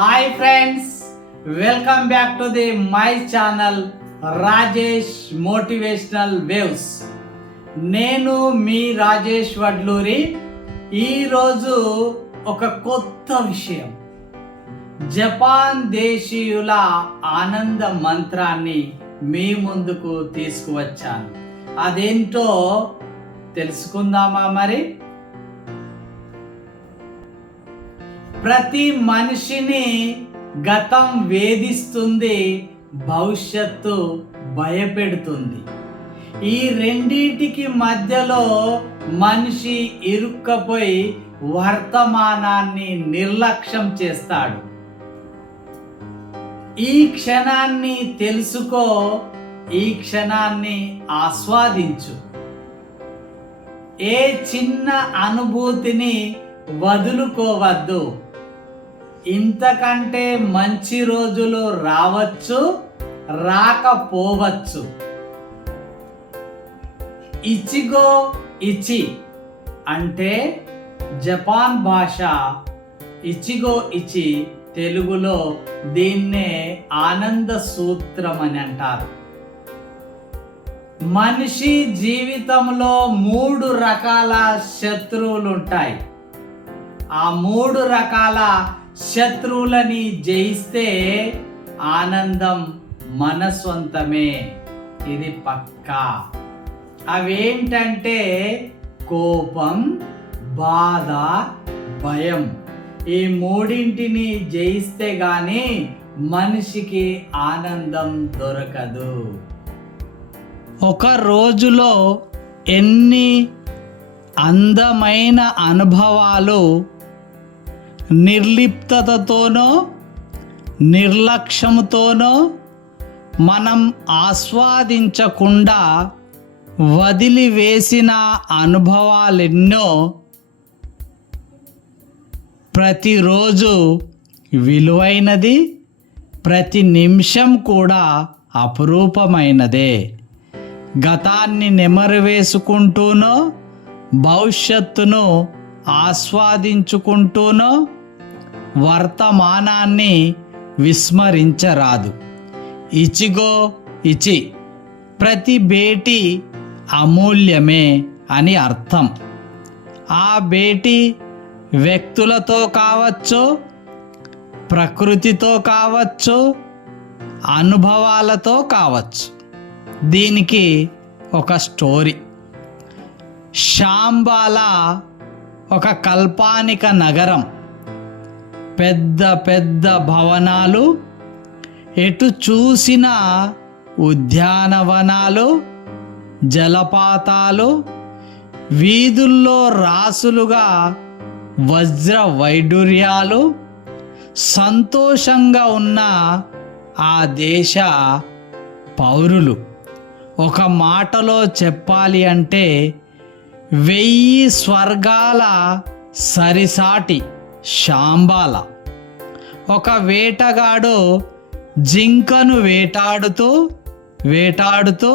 Hi friends, welcome back to the my channel Rajesh motivational waves. నేను మీ రాజేష్ వడ్లూరి. ఈరోజు ఒక కొత్త విషయం, జపాన్ దేశీయుల ఆనంద మంత్రాన్ని మీ ముందుకు తీసుకువచ్చాను. అదేంటో తెలుసుకుందామా? మరి ప్రతి మనిషిని గతం వేధిస్తుంది, భవిష్యత్తు భయపెడుతుంది. ఈ రెండిటికి మధ్యలో మనిషి ఇరుక్కపోయి వర్తమానాన్ని నిర్లక్ష్యం చేస్తాడు. ఈ క్షణాన్ని తెలుసుకో, ఈ క్షణాన్ని ఆస్వాదించు. ఏ చిన్న అనుభూతిని వదులుకోవద్దు. ఇంతకంటే మంచి రోజులు రావచ్చు, రాకపోవచ్చు. ఇచిగో ఇచి అంటే జపాన్ భాష ఇచిగో ఇచి, తెలుగులో దీన్నే ఆనంద సూత్రం అని అంటారు. మనిషి జీవితంలో 3 రకాల శత్రువులు ఉంటాయి. ఆ 3 రకాల శత్రువులని జయిస్తే ఆనందం మన సొంతమే, ఇది పక్కా. అవేంటంటే కోపం, బాధ, భయం. ఈ 3ంటిని జయిస్తే గాని మనిషికి ఆనందం దొరకదు. ఒక రోజులో ఎన్ని అందమైన అనుభవాలు నిర్లిప్తతతోనో నిర్లక్ష్యంతోనో మనం ఆస్వాదించకుండా వదిలివేసిన అనుభవాలెన్నో. ప్రతిరోజు విలువైనది, ప్రతి నిమిషం కూడా అపురూపమైనదే. గతాన్ని నెమరువేసుకుంటూనో భవిష్యత్తును ఆస్వాదించుకుంటూనో వర్తమానాన్ని విస్మరించరాదు. ఇచిగో ఇచి, ప్రతి భేటీ అమూల్యమే అని అర్థం. ఆ భేటీ వ్యక్తులతో కావచ్చు, ప్రకృతితో కావచ్చు, అనుభవాలతో కావచ్చు. దీనికి ఒక స్టోరీ. శాంబాలా ఒక కాల్పనిక నగరం. పెద్ద పెద్ద భవనాలు, ఎటు చూసినా ఉద్యానవనాలు, జలపాతాలు, వీధుల్లో రాసులుగా వజ్ర వైడూర్యాలు. సంతోషంగా ఉన్న ఆ దేశ పౌరులు, ఒక మాటలో చెప్పాలి అంటే 1000 స్వర్గాల సరిసాటి శాంబాల. ఒక వేటగాడు జింకను వేటాడుతూ వేటాడుతూ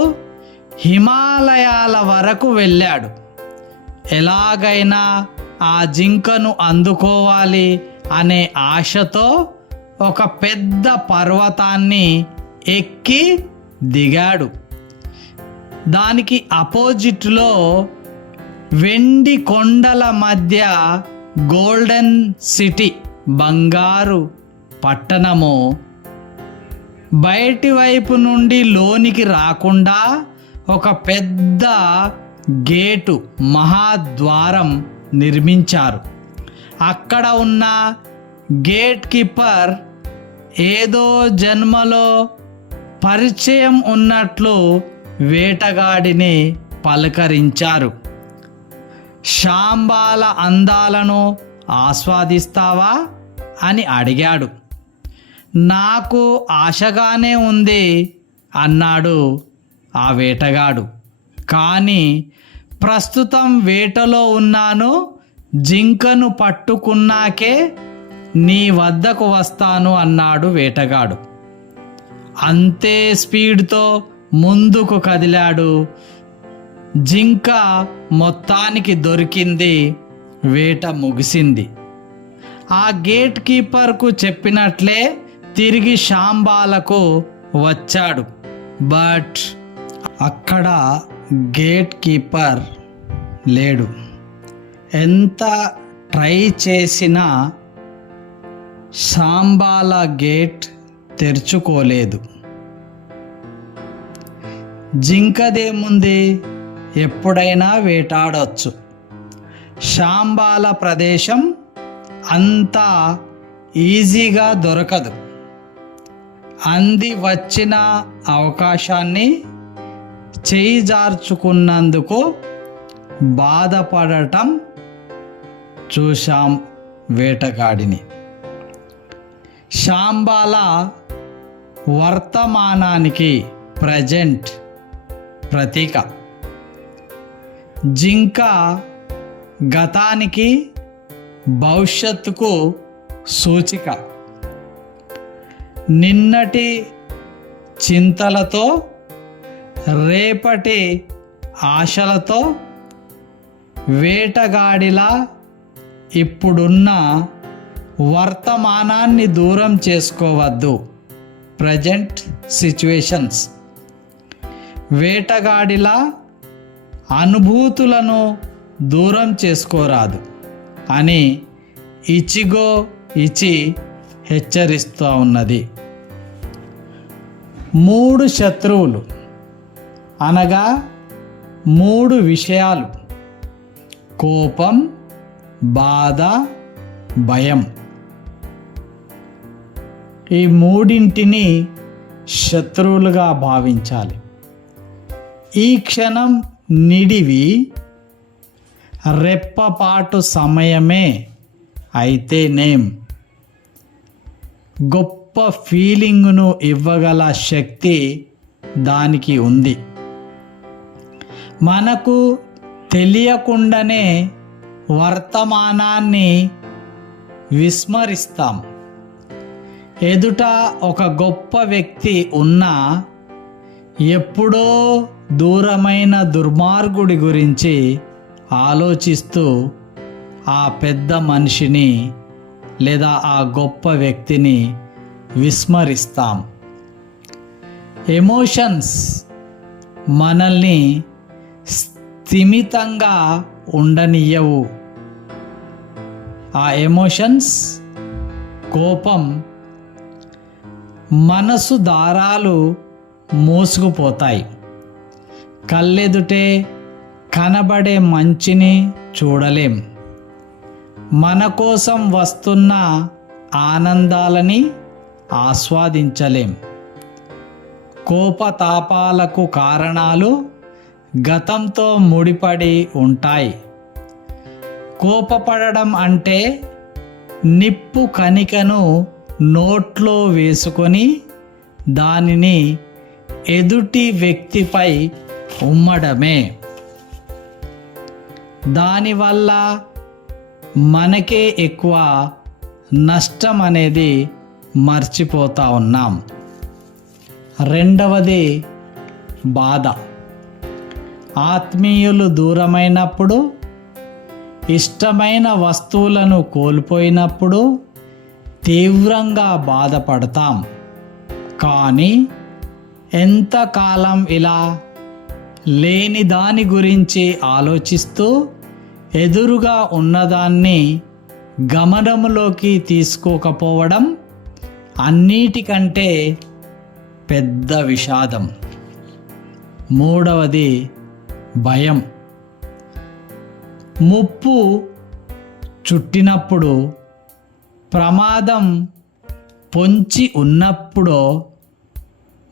హిమాలయాల వరకు వెళ్ళాడు. ఎలాగైనా ఆ జింకను అందుకోవాలి అనే ఆశతో ఒక పెద్ద పర్వతాన్ని ఎక్కి దిగాడు. దానికి అపోజిట్లో వెండి కొండల మధ్య గోల్డెన్ సిటీ, బంగారు పట్టణము. బయటి వైపు నుండి లోనికి రాకుండా ఒక పెద్ద గేటు, మహాద్వారం నిర్మించారు. అక్కడ ఉన్న గేట్ కీపర్ ఏదో జన్మలో పరిచయం ఉన్నట్లు వేటగాడిని పలకరించారు. శాంబాల అందాలను ఆస్వాదిస్తావా అని అడిగాడు. నాకు ఆశగానే ఉంది అన్నాడు ఆ వేటగాడు. కానీ ప్రస్తుతం వేటలో ఉన్నాను, జింకను పట్టుకున్నాకే నీ వద్దకు వస్తాను అన్నాడు వేటగాడు. అంతే స్పీడ్తో ముందుకు కదిలాడు. జింక మొత్తానికి దొరికింది. వేట ముగిసింది. ఆ గేట్ కీపర్కు చెప్పినట్లే తిరిగి శాంబాలకు వచ్చాడు. బట్ అక్కడ గేట్ కీపర్ లేడు. ఎంత ట్రై చేసినా శాంబాల గేట్ తెరుచుకోలేదు. జింకదేముంది, ఎప్పుడైనా వేటాడొచ్చు. శాంబాల ప్రదేశం అంత ఈజీగా దొరకదు. అంది వచ్చిన అవకాశాన్ని చేయిజార్చుకున్నందుకు బాధపడటం చూశాం వేటగాడిని. శాంబాల వర్తమానానికి ప్రజెంట్ ప్రతీక, జింక గతానికి భవిష్యత్తుకు సూచిక. నిన్నటి చింతలతో రేపటి ఆశలతో వేటగాడిలా ఇప్పుడున్న వర్తమానాన్ని దూరం చేసుకోవద్దు. Present situations. వేటగాడిలా అనుభూతులను దూరం చేసుకోరాదు అని ఇచిగో ఇచి హెచ్చరిస్తూ ఉన్నది. 3 శత్రువులు అనగా 3 విషయాలు: కోపం, బాధ, భయం. ఈ మూడింటిని శత్రువులుగా భావించాలి. ఈ క్షణం నిడివి రెప్పపాటు సమయమే అయితేనేం గొప్ప ఫీలింగ్ను ఇవ్వగల శక్తి దానికి ఉంది. మనకు తెలియకుండానే వర్తమానాన్ని విస్మరిస్తాం. ఎదుట ఒక గొప్ప వ్యక్తి ఉన్నా ఎప్పుడో దూరమైన దుర్మార్గుడి గురించి ఆలోచిస్తూ ఆ పెద్ద మనిషిని లేదా ఆ గొప్ప వ్యక్తిని విస్మరిస్తాం. ఎమోషన్స్ మనల్ని స్థిమితంగా ఉండనియ్యవు. ఆ ఎమోషన్స్, కోపం మనసు దారాలు మూసుకుపోతాయి. కళ్ళెదుటే కనబడే మంచిని చూడలేం. మన కోసం వస్తున్న ఆనందాలని ఆస్వాదించలేం. కోపతాపాలకు కారణాలు గతంతో ముడిపడి ఉంటాయి. కోపపడడం అంటే నిప్పు కణికను నోట్లో వేసుకొని దానిని ఎదుటి వ్యక్తిపై ఉమ్మడమే. దానివల్ల మనకే ఎక్కువ నష్టం అనేది మర్చిపోతా ఉన్నాం. రెండవది బాధ. ఆత్మీయులు దూరమైనప్పుడు, ఇష్టమైన వస్తువులను కోల్పోయినప్పుడు తీవ్రంగా బాధపడతాం. కానీ ఎంతకాలం ఇలా లేని దాని గురించి ఆలోచిస్తూ ఎదురుగా ఉన్నదాన్ని గమనంలోకి తీసుకోకపోవడం అన్నిటికంటే పెద్ద విషాదం. మూడవది భయం. ముప్పు చుట్టినప్పుడు, ప్రమాదం పొంచి ఉన్నప్పుడో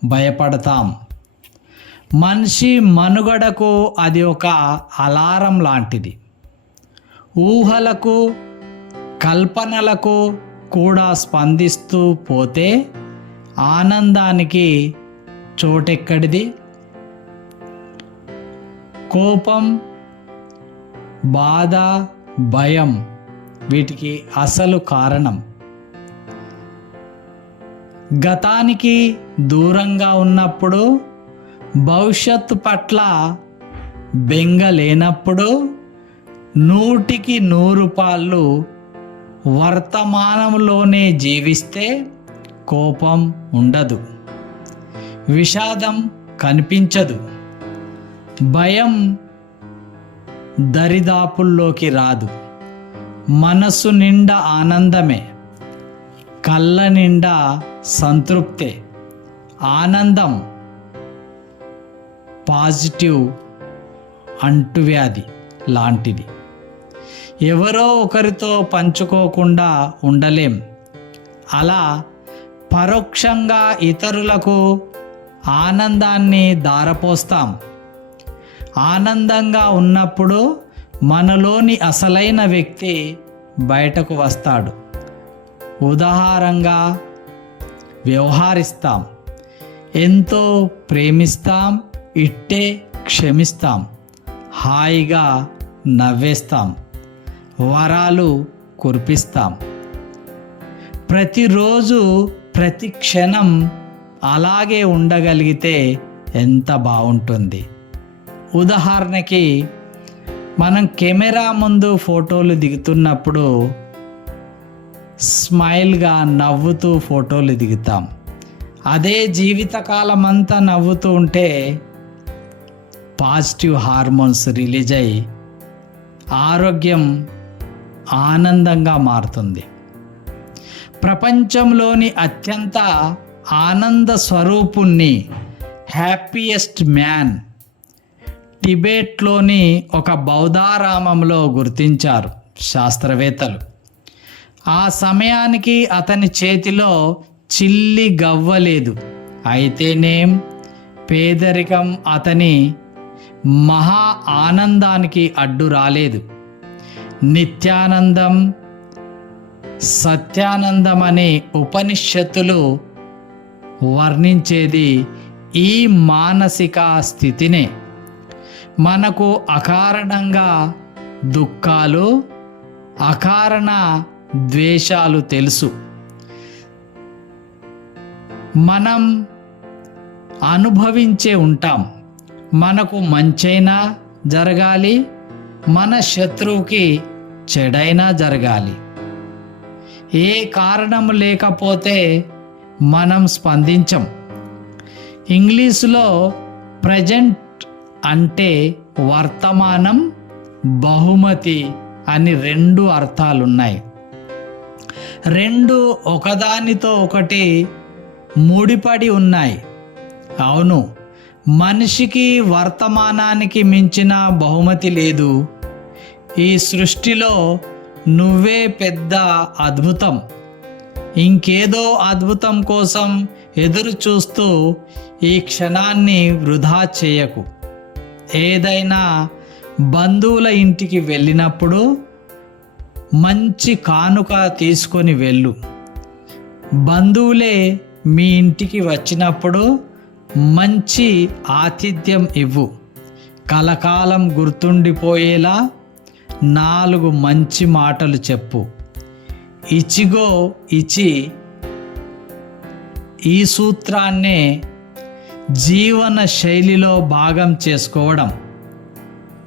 భయపడతాం. మనిషి మనుగడకు అది ఒక అలారం లాంటిది. ఊహలకు, కల్పనలకు కూడా స్పందిస్తూ పోతే ఆనందానికి చోటెక్కడిది? కోపం, బాధ, భయం వీటికి అసలు కారణం గతానికి దూరంగా ఉన్నప్పుడు, భవిష్యత్తు పట్ల బెంగ లేనప్పుడు 100కి 100 పాళ్ళు వర్తమానంలోనే జీవిస్తే కోపం ఉండదు, విషాదం కనిపించదు, భయం దరిదాపుల్లోకి రాదు. మనసు నిండా ఆనందమే, కళ్ళ నిండా సంతృప్తే. ఆనందం పాజిటివ్ అంటువ్యాధి లాంటిది. ఎవరో ఒకరితో పంచుకోకుండా ఉండలేం. అలా పరోక్షంగా ఇతరులకు ఆనందాన్ని దారపోస్తాం. ఆనందంగా ఉన్నప్పుడు మనలోని అసలైన వ్యక్తి బయటకు వస్తాడు. ఉదాహరణగా వ్యవహరిస్తాం, ఎంతో ప్రేమిస్తాం, ఇట్టే క్షమిస్తాం, హాయిగా నవ్వేస్తాం, వరాలు కురిపిస్తాం. ప్రతిరోజు ప్రతి క్షణం అలాగే ఉండగలిగితే ఎంత బాగుంటుంది. ఉదాహరణకి మనం కెమెరా ముందు ఫోటోలు దిగుతున్నప్పుడు స్మైల్గా నవ్వుతూ ఫోటోలు దిగుతాం. అదే జీవితకాలం అంతా నవ్వుతూ ఉంటే పాజిటివ్ హార్మోన్స్ రిలీజ్ అయ్యి ఆరోగ్యం ఆనందంగా మారుతుంది. ప్రపంచంలోని అత్యంత ఆనంద స్వరూపుణ్ణి, హ్యాపీయెస్ట్ మ్యాన్ టిబెట్లోని ఒక బౌద్ధారామంలో గుర్తించారు శాస్త్రవేత్తలు. ఆ సమయానికి అతని చేతిలో చిల్లి గవ్వలేదు. అయితేనేం పేదరికం అతని మహా ఆనందానికి అడ్డు రాలేదు. నిత్యానందం, సత్యానందం అనే ఉపనిషత్తులు వర్ణించేది ఈ మానసిక స్థితినే. మనకు అకారణంగా దుఃఖాలు, అకారణ ద్వేషాలు తెలుసు. మనం అనుభవించే ఉంటాం. మనకు మంచైనా జరగాలి, మన శత్రువుకి చెడైనా జరగాలి. ఏ కారణం లేకపోతే మనం స్పందించం. ఇంగ్లీషులో ప్రజెంట్ అంటే వర్తమానం, బహుమతి అని 2 అర్థాలున్నాయి. 2 ఒకదానితో ఒకటి ముడిపడి ఉన్నాయి. అవును, మనిషికి వర్తమానానికి మించిన బహుమతి లేదు. ఈ సృష్టిలో నువ్వే పెద్ద అద్భుతం. ఇంకేదో అద్భుతం కోసం ఎదురు చూస్తూ ఈ క్షణాన్ని వృధా చేయకు. ఏదైనా బంధువుల ఇంటికి వెళ్ళినప్పుడు మంచి కానుక తీసుకొని వెళ్ళు. బంధువులే మీ ఇంటికి వచ్చినప్పుడు మంచి ఆతిథ్యం ఇవ్వు. కలకాలం గుర్తుండిపోయేలా 4 మంచి మాటలు చెప్పు. ఇచిగో ఇచి, ఈ సూత్రాన్నే జీవన శైలిలో భాగం చేసుకోవడం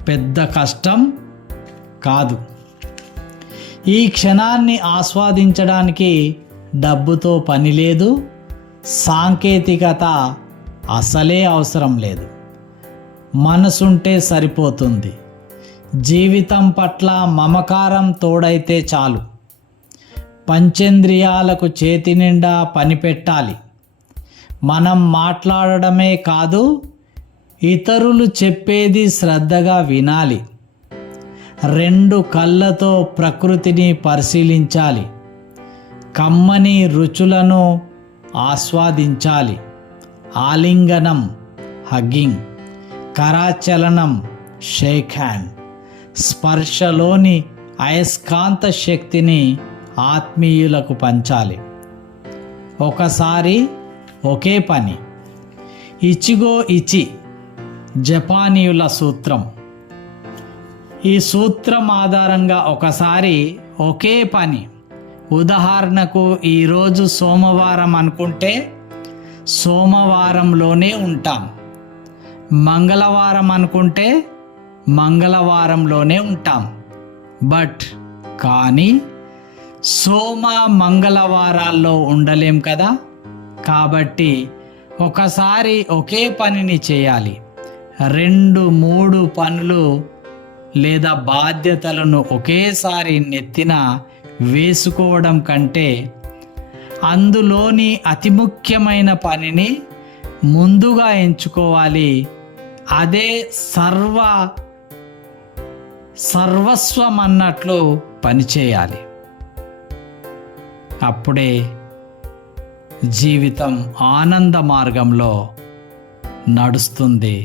పెద్ద కష్టం కాదు. ఈ క్షణాన్ని ఆస్వాదించడానికి డబ్బుతో పని లేదు, సాంకేతికత అసలే అవసరం లేదు. మనసుంటే సరిపోతుంది. జీవితం పట్ల మమకారం తోడైతే చాలు. పంచేంద్రియాలకు చేతి నిండా పని పెట్టాలి. మనం మాట్లాడడమే కాదు, ఇతరులు చెప్పేది శ్రద్ధగా వినాలి. 2 కళ్ళతో ప్రకృతిని పరిశీలించాలి. కమ్మని రుచులను ఆస్వాదించాలి. ఆలింగనం, హగ్గింగ్, కరాచలనం, షేక్ హ్యాండ్, స్పర్శలోని అయస్కాంత శక్తిని ఆత్మీయులకు పంచాలి. ఒకసారి ఒకే పని. ఇచిగో ఇచి జపానీయుల సూత్రం. ఈ సూత్రం ఆధారంగా ఒకసారి ఒకే పని. ఉదాహరణకు ఈరోజు సోమవారం అనుకుంటే సోమవారంలోనే ఉంటాం. మంగళవారం అనుకుంటే మంగళవారంలోనే ఉంటాం. కానీ సోమ మంగళవారాల్లో ఉండలేం కదా. కాబట్టి ఒకసారి ఒకే పనిని చేయాలి. 2-3 పనులు లేదా బాధ్యతలను ఒకేసారి నెత్తిన వేసుకోవడం కంటే అందులోని అతి ముఖ్యమైన పనిని ముందుగా ఎంచుకోవాలి. అదే సర్వస్వం అన్నట్లు పనిచేయాలి. అప్పుడే జీవితం ఆనంద మార్గంలో నడుస్తుంది.